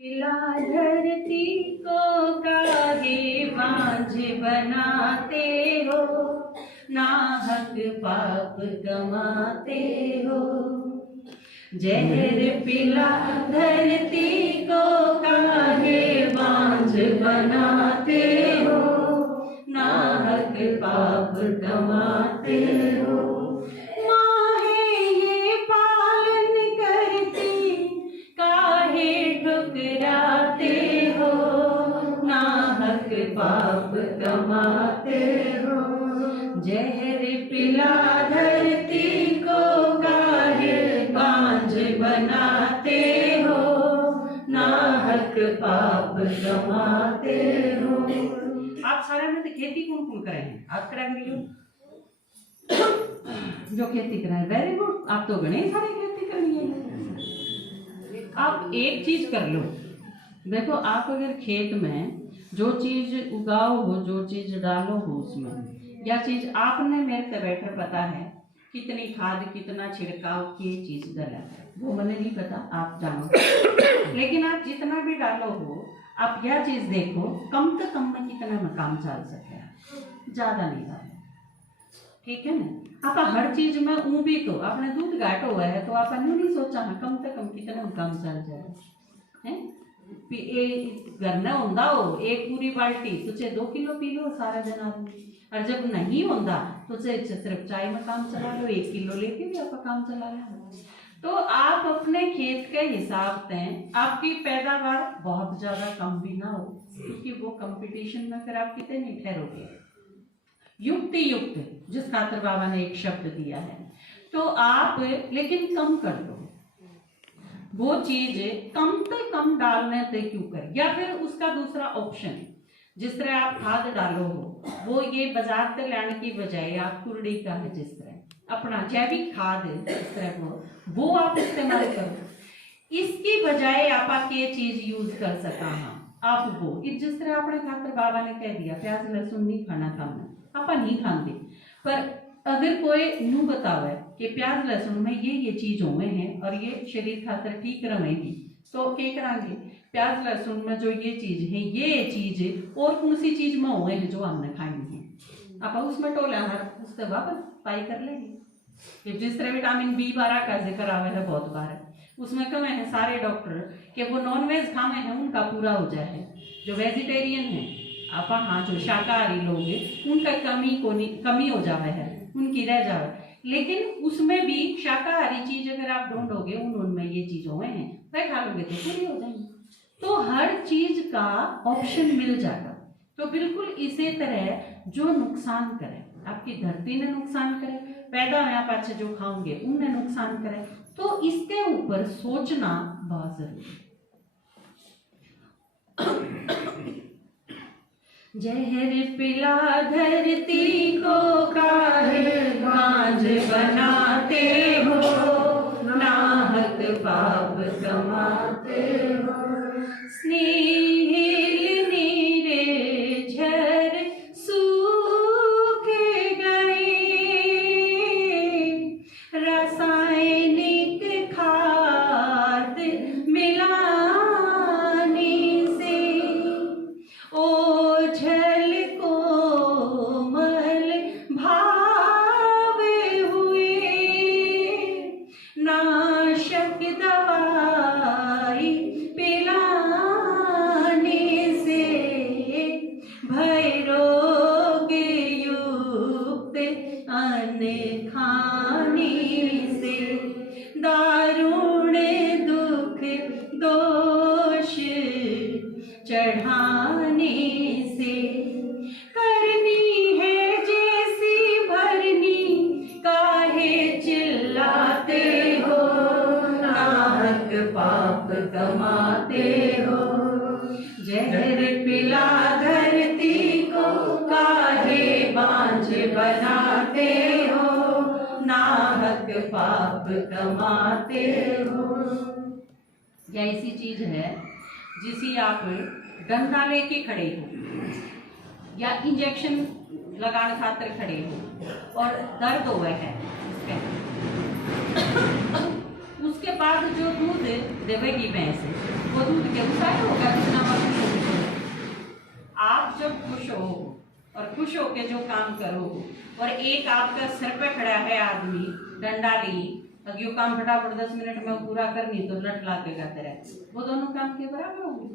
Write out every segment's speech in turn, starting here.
पिला धरती को काहे बांझ बनाते हो, नाहक पाप कमाते हो। जहर पिला धरती को काहे बांझ बनाते हो, नाहक पाप कमाते हो। माँ है ये पालन करती, काहे ठुकराते हो, नाहक पाप कमाते हो। जहर पिला धरती को काहे बांझ बनाते हो, नाहक पाप कमाते हो। आप सारे में तो खेती कौन कौन करे हैं? आप करेंगे जो खेती कराए, वेरी गुड। आप तो गणे सारे खेती करिए। आप एक चीज कर लो, देखो आप अगर खेत में जो चीज उगाओ हो, जो चीज डालो हो उसमें, या चीज आपने मेरे से बेटर पता है कितनी खाद कितना छिड़काव की चीज गलत है, वो मैंने नहीं पता, आप जानो। लेकिन आप जितना भी डालो हो, आप यह चीज देखो कम से कम में कितना में काम चल सके, ज्यादा नहीं डालो, ठीक है ना। आप हर चीज में ऊँ भी तो आपने दूध घाटो हुआ है तो आप नहीं सोचा है कम से कम कितना में काम चल जाए हैं। घर में होंदा हो एक पूरी बाल्टी तुझे 2 किलो पी लो सारा दिन आदमी, और जब नहीं होता तो सिर्फ चाय में काम चला लो, 1 किलो लेके भी आपका काम चला लो। तो आप अपने खेत के हिसाब से आपकी पैदावार बहुत ज्यादा कम भी ना हो, क्योंकि वो कंपटीशन में फिर आप कितने नहीं ठहरोगे। युक्ति युक्त जिस खातर बाबा ने एक शब्द दिया है, तो आप लेकिन कम कर दो वो चीज, कम से कम डालने से क्यों कर। या फिर उसका दूसरा ऑप्शन, जिस तरह आप खाद डालो हो वो ये बाजार से लाने की बजाय आप कुरड़ी का है, जिस तरह अपना जैविक खाद है जिस तरह वो आप इस्तेमाल करो। इसकी बजाय आप ये चीज यूज कर सका आप वो जिस तरह अपने खातर बाबा ने कह दिया प्याज लहसुन नहीं खाना खाना, आप नहीं खाते। पर अगर कोई नू बतावे कि प्याज लहसुन में ये चीज हुए हैं और ये शरीर खातर ठीक रहेगी, तो क्या करांगे, प्याज लहसुन में जो ये चीज है ये चीज और कौन सी चीज में हुए हैं जो हमने खानी है, आप उसमें टोले हर उससे वापस पाई कर लेंगे। जिस तरह विटामिन B12 का जिक्र आवे है बहुत बार, उसमें कम है सारे डॉक्टर कि वो नॉन वेज खावे हैं उनका पूरा हो जाए है, जो वेजिटेरियन है आप हाँ जो शाकाहारी लोग हैं उनका कमी हो जावे है, उनकी रह जावे। लेकिन उसमें भी शाकाहारी चीज अगर आप ढूंढोगे उनमें ये चीज हुए हैं वह खा लोगे तो पूरी हो जाएंगी। तो हर चीज का ऑप्शन मिल जाएगा। तो बिल्कुल इसी तरह जो नुकसान करे, आपकी धरती ने नुकसान करे, पैदा आप अच्छे जो खाओगे उनने नुकसान करे, तो इसके ऊपर सोचना बहुत जरूरी है। जहर पिला धरती को काहे बांझ बनाते हो, नाहक पाप कमाते हो। स्नेहिल नीरे झर सूख गए, रासायनिक खाद मिलाने से ओझल कोमल भावे हुए, नाशक दवाई पिलाने से भय रोग युक्त अन्न खाने से, दारुण दुख दोष चढ़ाने से, करनी है जैसी भरनी काहे चिल्लाते हो, नाहक पाप कमाते हो। जहर पिला धरती को काहे बांझ बनाते हो, नाहक पाप कमाते हो। यह ऐसी चीज है जिसे आप डंडा लेके खड़े हो या इंजेक्शन लगाने खातिर खड़े हो और दर्द हुआ है, उसके बाद जो दूध देवेगी भैंस, वो दूध के अनुसार होगा जितना मर्जी। आप जब खुश हो और खुश होके जो काम करो, और एक आपका सिर पे खड़ा है आदमी डंडा ली, अब यो काम फटाफट 10 मिनट में पूरा करनी तो लट ला के करते रहे, वो दोनों काम के बराबर होंगे।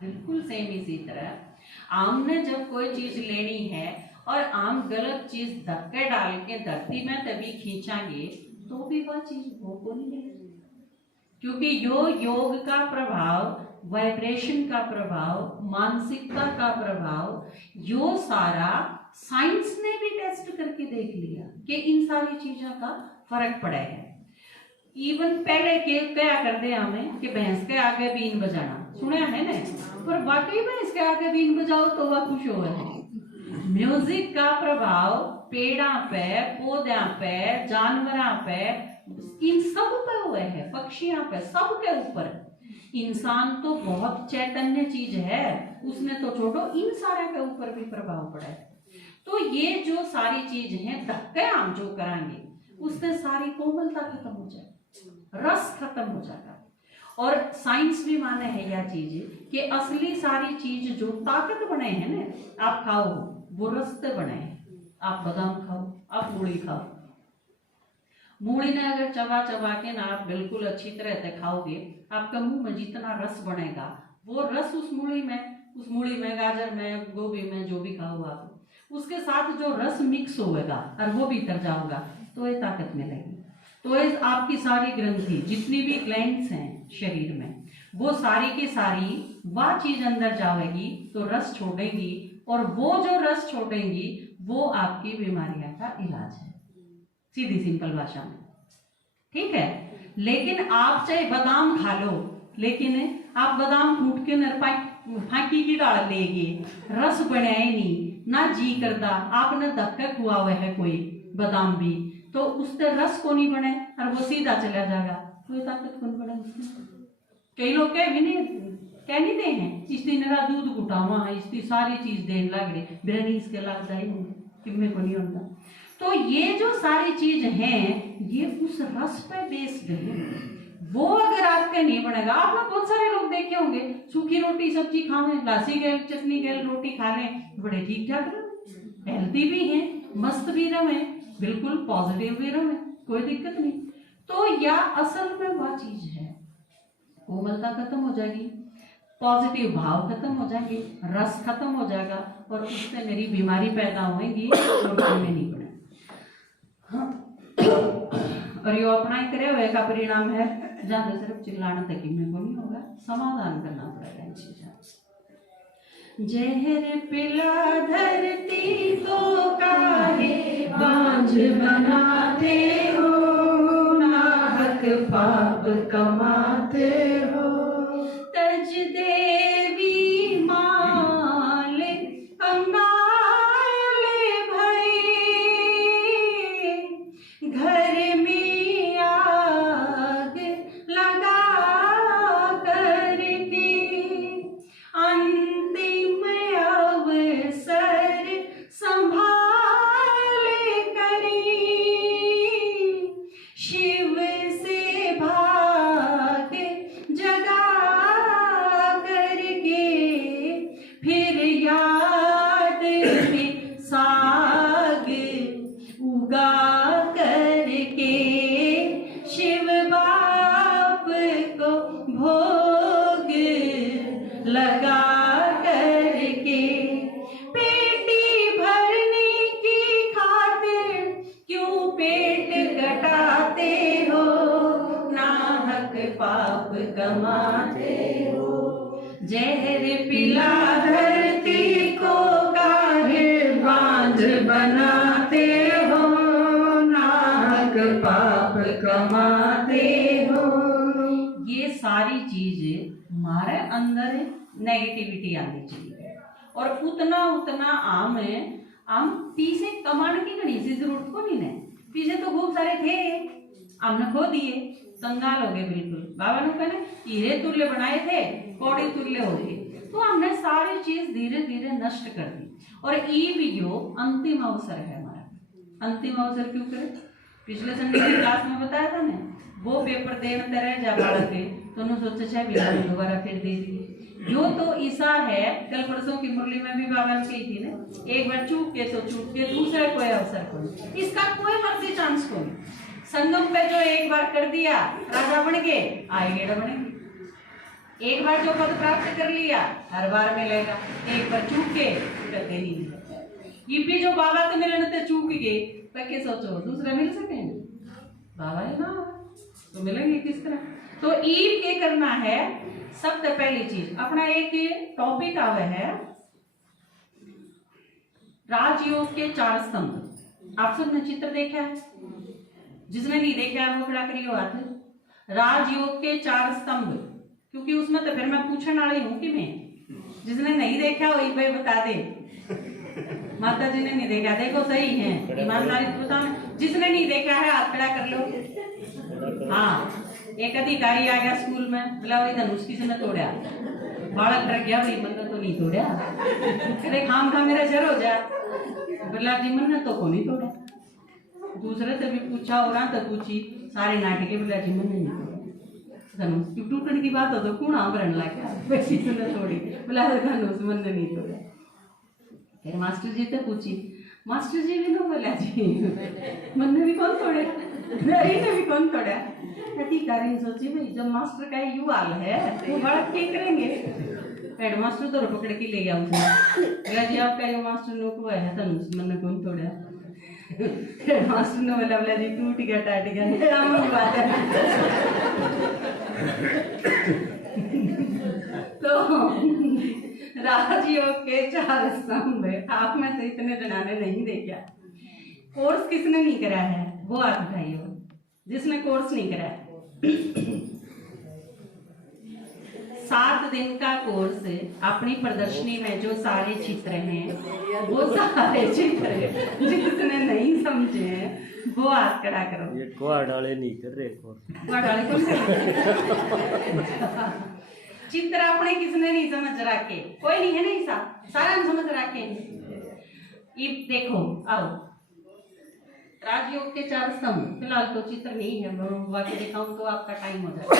बिल्कुल सेम इसी तरह आम ने जब कोई चीज लेनी है और आम गलत चीज धक्के डाल के धरती में तभी खींचांगे तो भी वह चीज वो नहीं मिलेगी, क्योंकि यो योग का प्रभाव, वाइब्रेशन का प्रभाव, मानसिकता का प्रभाव, यो सारा साइंस ने भी टेस्ट करके देख लिया कि इन सारी चीजों का फर्क पड़ा है। इवन पहले के क्या करते हमें कि भैंस के आगे बीन बजाना सुना है ना, पर वाकई भैंस के आगे बीन बजाओ तो वह खुश हो है। म्यूजिक का प्रभाव पेड़ा पे, पौधा पे, जानवरा पे, इन सब पे हुए है, पक्षियों पे, सब के ऊपर। इंसान तो बहुत चैतन्य चीज है, उसने तो छोड़ो इन सारे के ऊपर भी प्रभाव पड़ा है। तो ये जो सारी चीज है धक्के हम जो कराएंगे उससे सारी कोमलता खत्म हो जाएगी, रस खत्म हो जाएगा। और साइंस भी माने है यह चीज कि असली सारी चीज जो ताकत बने हैं ना, आप खाओ वो रस से बने हैं। आप बादाम खाओ, आप मूली खाओ, मूली ने अगर चबा चबा के ना आप बिल्कुल अच्छी तरह से खाओगे, आपका मुंह में जितना रस बनेगा वो रस उस मूली में, गाजर में, गोभी में, जो भी खाओ आप, उसके साथ जो रस मिक्स होगा और वो भीतर जाओगा तो ये ताकत मिलेगी। तो ये आपकी सारी ग्रंथि, जितनी भी ग्लैंड्स हैं शरीर में, वो सारी की सारी वह चीज अंदर जाएगी तो रस छोड़ेगी, और वो जो रस छोड़ेंगी वो आपकी बीमारियां का इलाज है, सीधी सिंपल भाषा में। ठीक है, लेकिन आप चाहे बादाम खा लो, लेकिन आप बादाम फूट के फांकी की डाल लेगी, रस बनाए नहीं ना, जी करता आपने धक्का खुआ हुआ है कोई बादाम भी, तो उससे रस को नहीं बने और वो सीधा चला जाएगा, कोई ताकत कौन बने उसमें। कई लोग कह नहीं दे हैं इसकी नरा दूध घुटावा है, इसकी सारी चीज देने लग रही, बिरनी इसके लगता ही होंगे किम्मे को नहीं होता। तो ये जो सारी चीज हैं ये उस रस पे बेस्ड है, वो अगर आपका नहीं बनेगा। आपने बहुत सारे लोग देखे होंगे सूखी रोटी सब्जी खावे, लासी गैल चटनी गैल रोटी खा लें, बड़े ठीक ठाक रहे, हेल्थी भी हैं, मस्त भी रहे, बिल्कुल पॉजिटिव भी रहे, कोई दिक्कत नहीं। तो या असल में वह चीज है, कोमलता खत्म हो जाएगी, पॉजिटिव भाव खत्म हो जाएंगे, रस खत्म हो जाएगा, और उससे मेरी बीमारी पैदा होगी और में नहीं पड़े। हाँ। और ये अपना ही करे हुए का परिणाम है, ज्यादा सिर्फ चिल्लाना तक ही में को नहीं होगा, समाधान करना पड़ेगा इन चीजों। जहर पिला धरती को काहे बांझ बनाते हो, नाहक पाप कमाते हो, तज देवी माल अंगाल भई, घर में आग लगा करके, अंतिम अवसर संभाल करी, शिव से भाग जगा करके, फिर याद में साग उगा करके, शिव बाप को भोग लगा करके, पेटी भरने की खातिर क्यों पेट कटाते हो, नाहक पाप कमाते हो, जहर पिला धरती को काहे बांझ बनाते हो, नाहक पाप कमाते हो। ये सारी चीजें हमारे अंदर नेगेटिविटी आनी चाहिए, और उतना हम पीछे कमाने की घड़ी सी जरूरत को नहीं है, पीछे तो खूब सारे थे, हमने खो दिए, कंगाल हो गए बिल्कुल। बाबा ने कहना हीरे तुल्य बनाए थे, कौड़ी तुल्य हो गए, तो हमने सारी चीज धीरे धीरे नष्ट कर दी। और ये भी जो अंतिम अवसर है हमारा, अंतिम अवसर क्यों करे, पिछले संडे की क्लास में बताया था ना, वो पेपर देने तरह जा बालक के तो उन्होंने सोचा चाहे बिना दोबारा फिर दे दी। जो तो ईसा है, कल परसों की मुरली में भी बाबा ने कही थी ना, एक बार चूक के तो चूक के, दूसरा कोई अवसर को, इसका कोई मर्जी चांस को नहीं। संगम पे जो एक बार कर दिया राजा बन गए, आएगा बनेंगे। एक बार जो पद प्राप्त कर लिया हर बार मिलेगा, एक बार चूक के कदे नहीं मिलेगा। ये भी जो बाबा तो मिलने ते चूक गए, पक्के सोचो दूसरा मिल सकेंगे? बाबा है ना, तो मिलेंगे किस तरह? तो ईव के करना है सबसे पहली चीज। अपना एक टॉपिक आवे है राजयोग के 4 स्तंभ। आप सबने चित्र देखा है? जिसने नहीं देखा है वो खड़ा करियो हाथ। राजयोग के 4 स्तंभ, क्योंकि उसमें तो फिर मैं पूछने वाली हूं कि मैं, जिसने नहीं देखा वही भाई बता दे। माता जी ने नहीं देखा, देखो सही है, ईमानदारी से बताओ। जिसने नहीं देखा है हाथ खड़ा कर लो। हाँ, एक अधिकारी आ गया स्कूल में, बोला वही धनुष किसी ने तोड़ा, बालक डर गया, भाई मन ने तो नहीं तोड़ा। अरे खाम खा मेरा जर हो जा, बोला जी मन ने तो को नहीं तोड़ा। दूसरे से भी पूछा और तो पूछी, सारे नाटके, बोला जी मन ने नहीं तोड़ा धनुष। क्यों टूटने की बात हो तो कौन आभरण ला गया, किसी ने तोड़ी, बोला धनुष मन ने नहीं तोड़ा। फिर मास्टर जी से पूछी, मास्टर जी भी ना, बोला जी मन ने भी कौन तोड़े, ने भी कौन तोड़ा। अधिकारी ने सोची भाई जब मास्टर का यू हाल है तो बड़ा क्या करेंगे। हेड मास्टर तो पकड़ के ले गया उसने, जी आपका ये मास्टर ने को है धनुष मन ने कौन तोड़ा। हेड मास्टर ने बोला, बोला जी टूट गया टाट गया, आम बात है। तो राजयोग के 4 स्तंभ, आप में से इतने जनाने नहीं देखा। कोर्स किसने नहीं करा है वो हाथ उठाइए, जिसने कोर्स नहीं करा है। 7 दिन का कोर्स, अपनी प्रदर्शनी में जो सारे चित्र हैं वो सारे चित्र जिसने नहीं समझे हैं वो हाथ खड़ा करो। ये क्वाड वाले नहीं कर रहे, क्वाड वाले कौन चित्र अपने किसने नहीं समझ रखे, कोई नहीं है नहीं सारा नहीं समझ रखे। ये देखो, आओ राजयोग के 4 स्तंभ, फिलहाल तो चित्र नहीं है, मैं वाक्य दिखाऊं तो आपका टाइम हो जाएगा।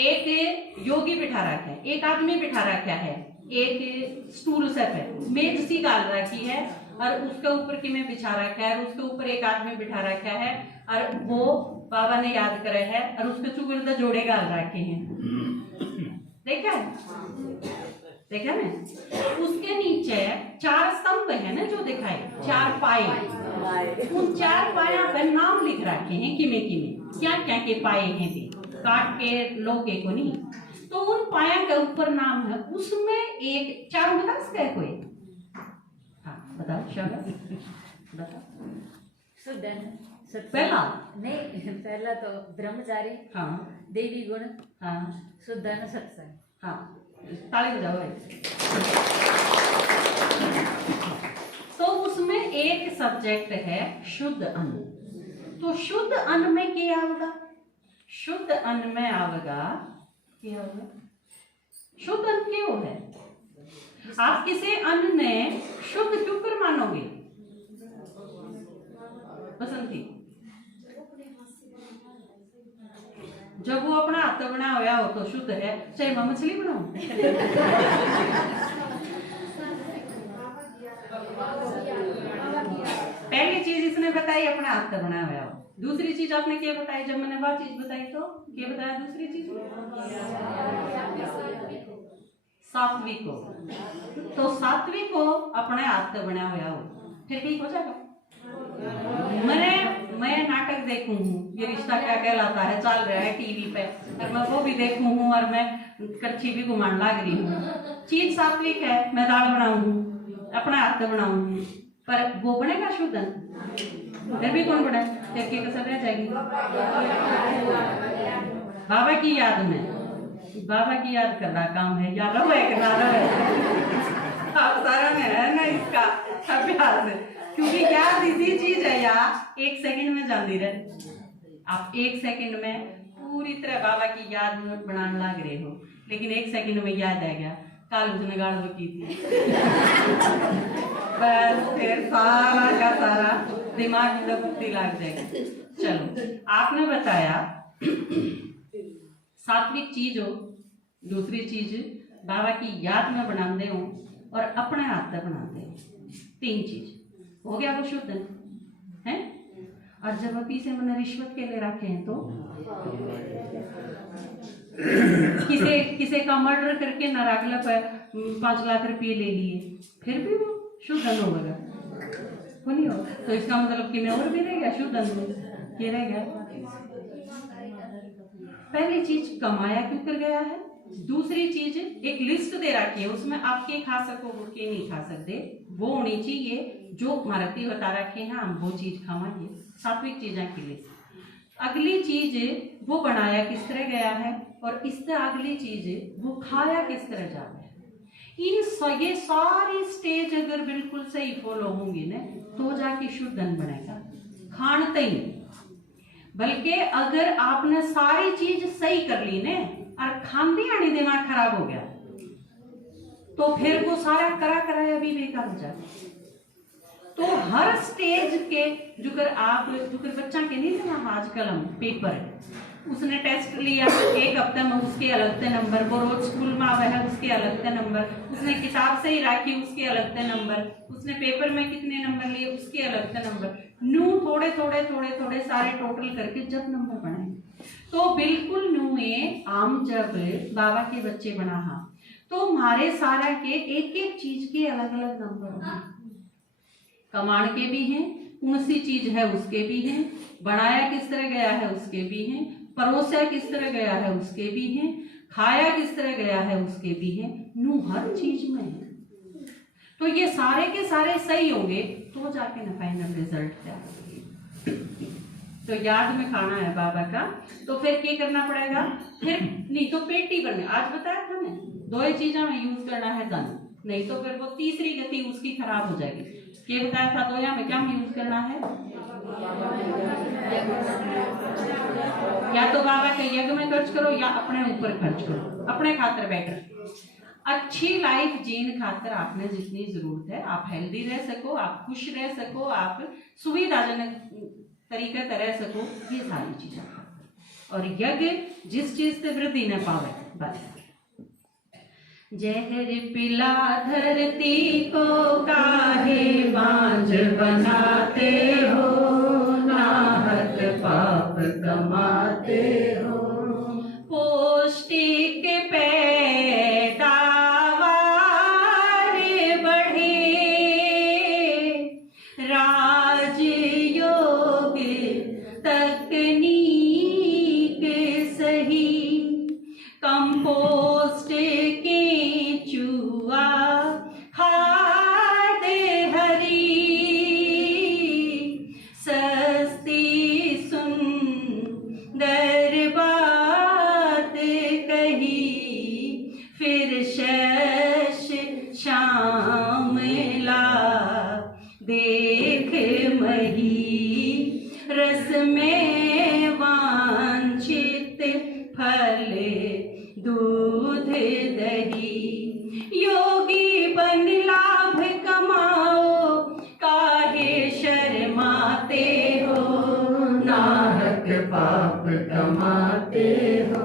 एक योगी बिठा रखा है, एक आदमी बिठा रखा है, एक स्टूल सेट है, मेज सी डाल रखी है और उसके ऊपर की में बिछा रखा है और उसके ऊपर एक आदमी बिठा रखा है और वो बाबा ने याद करे है और उसके चुगल जोड़े गाल रखे हैं। देखा देखा ना, उसके नीचे 4 स्तंभ है ना जो दिखाए, 4 पाए, उन 4 पाया पर नाम लिख रखे हैं किमे किमे, क्या क्या के पाए हैं भी, काट के लोगे को नहीं। तो उन पाया के ऊपर नाम है, उसमें एक 4 बता सकता है कोई? हाँ बताओ शाबाश, बताओ। पहला नहीं, पहला तो ब्रह्मचारी, हाँ, देवी गुण, हाँ, शुद्धन सत्संग। हाँ, ताली बजाओ। तो उसमें एक सब्जेक्ट है शुद्ध अन्न। तो शुद्ध अन्न में क्या आवेगा? शुद्ध अन्न में आवेगा क्या होगा? शुद्ध अन्न क्यों है? आप किसी अन्न ने शुद्ध क्यों कर मानोगे? बसंती, जब वो अपना हाथ बना हुआ हो तो शुद्ध है, चाहे मैं मछली बनाऊं। पहली चीज इसने बताई अपना हाथ बना हुआ हो, दूसरी चीज आपने क्या बताई? जब मैंने वह चीज बताई तो क्या बताया? दूसरी चीज सात्विक हो, तो सात्विक हो अपने हाथ का बना हुआ हो, फिर ठीक हो जाएगा। मैं नाटक देखूं हूँ, ये रिश्ता क्या कहलाता है चल रहा है टीवी पे, और मैं वो भी देखूं हूँ और मैं कच्ची भी घुमान लग रही हूँ। चीज सात्विक है, मैं दाल बनाऊंगी अपने हाथ से बनाऊंगी, पर वो बनेगा शुद्ध? फिर भी कौन बने? फिर की कसर रह जाएगी। बाबा की याद में, बाबा की याद करना काम है, या रहो है करना रहो आप सारा में है ना इसका अभ्यास, क्योंकि याद इसी चीज है यार, 1 सेकंड में जाती रहे। आप 1 सेकंड में पूरी तरह बाबा की याद बनाने लग रहे हो, लेकिन 1 सेकंड में याद आ गया कल उसने गाड़ बकी थी। बस फिर सारा का सारा दिमाग में बुद्धि लग जाएगी। चलो, आपने बताया सात्विक चीज हो, दूसरी चीज बाबा की याद में बनाते हो और अपने हाथ से बनाते हो। 3 चीज हो गया वो शुद्ध है। और जब अभी से मैंने रिश्वत के लिए रखे हैं तो किसे का मर्डर करके नारागला पर 5 लाख रुपये ले लिए, फिर भी वो शुद्ध होगा वो नहीं हो। तो इसका मतलब कि मैं और भी रह गया शुद्ध में, ये रह गया। पहली चीज कमाया क्यों कर गया है। दूसरी चीज एक लिस्ट दे रखी है, उसमें आप के खा सको वो के नहीं खा सकते, वो होनी चाहिए जो मारती बता रखे हैं हम वो चीज खावांगे, सात्विक चीजें के लिए। अगली चीज वो बनाया किस तरह गया है और इससे अगली चीज वो खाया किस तरह जा रहा है। ये सारी स्टेज अगर बिल्कुल सही फॉलो होंगी ना तो जाके शुद्ध अन्न बनेगा। खानते ही बल्कि अगर आपने सारी चीज सही कर ली ने और खानते आने दिमाग खराब हो गया तो फिर वो सारा करा कराया भी बेकार हो जाए। तो हर स्टेज के जुकर आप जुकर बच्चा के नहीं लेना आजकल हम पेपर है, उसने टेस्ट लिया 1 हफ्ते में उसके अलग थे नंबर, वो रोज स्कूल में आवे है उसके अलग थे नंबर, उसने किताब से ही राखी उसके अलग थे नंबर, उसने पेपर में कितने नंबर लिए उसके अलग थे नंबर। नू थोड़े थोड़े थोड़े थोड़े सारे टोटल करके जब नंबर बनाए तो बिल्कुल नू में आम जब बाबा के बच्चे बना हा तो हमारे सारा के एक एक चीज के अलग अलग नंबर होंगे। कमाण के भी हैं, कौन सी चीज है उसके भी हैं, बनाया किस तरह गया है उसके भी हैं, परोसा किस तरह गया है उसके भी हैं, खाया किस तरह गया है उसके भी हैं। नू हर चीज में है। तो ये सारे के सारे सही होंगे तो जाके ना फाइनल रिजल्ट क्या। तो याद में खाना है बाबा का, तो फिर क्या करना पड़ेगा, फिर नहीं तो पेटी बनने आज बताया था मैं 2 चीजों में यूज करना है धन, नहीं तो फिर वो तीसरी गति उसकी खराब हो जाएगी। क्या बताया था 2 में क्या यूज करना है, या तो बाबा के यज्ञ में खर्च करो या अपने ऊपर खर्च करो, अपने खातर बेटर। अच्छी लाइफ जीने खातर आपने जितनी जरूरत है, आप हेल्दी रह सको, आप खुश रह सको, आप सुविधाजनक तरीके से रह सको, ये सारी चीजें। और यज्ञ जिस चीज से वृद्धि न पावे बस। जहर पिला धरती को काहे बांझ बनाते हो, नाहक पाप कमाते हो। पौष्टिक पैदावार बढ़े, राजयोग तकनीक सही, कंपोस्ट केंचुआ खाद हरी, सस्ती सुंदर बात कही, फिर शश श्यामला देख मही, रस में वांछित फल दूध दही, योगी बन लाभ कमाओ, काहे शर्माते हो, नाहक पाप कमाते हो।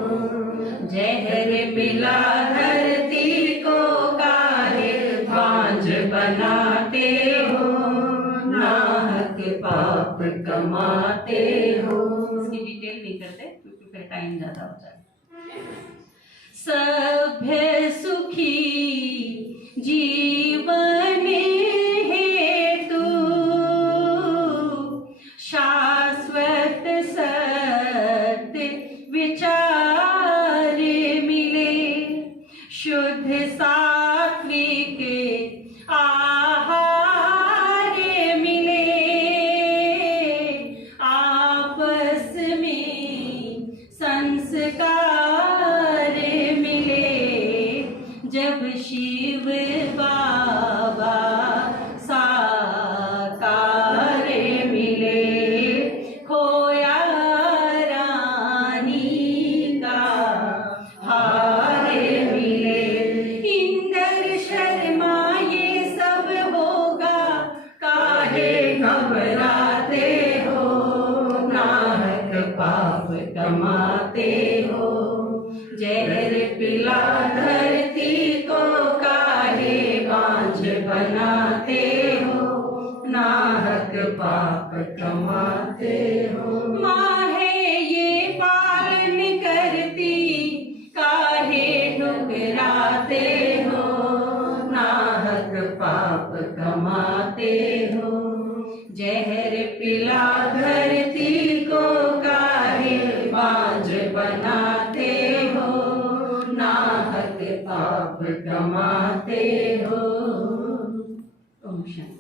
जहर मिला धरती को काहे बांझ बनाते हो, नाहक पाप कमाते हो। इसकी डिटेल नहीं करते क्योंकि फिर टाइम ज्यादा हो जाएगा। सभ्य सुखी जीवन हेतु, शाश्वत सत्य विचार मिले, शुद्ध सात्विक आहार मिले, आपस में संस्कार मिले, पिला धरती को काहे बांझ बनाते हो, नाहक पाप कमाते हो। माँ है ये पालन करती, काहे ठुकराते हो, नाहक पाप कमाते हो। जहर पिला धरती को काहे बांझ बनाते हो, नाहक पाप कमाते हो। ओम शांति।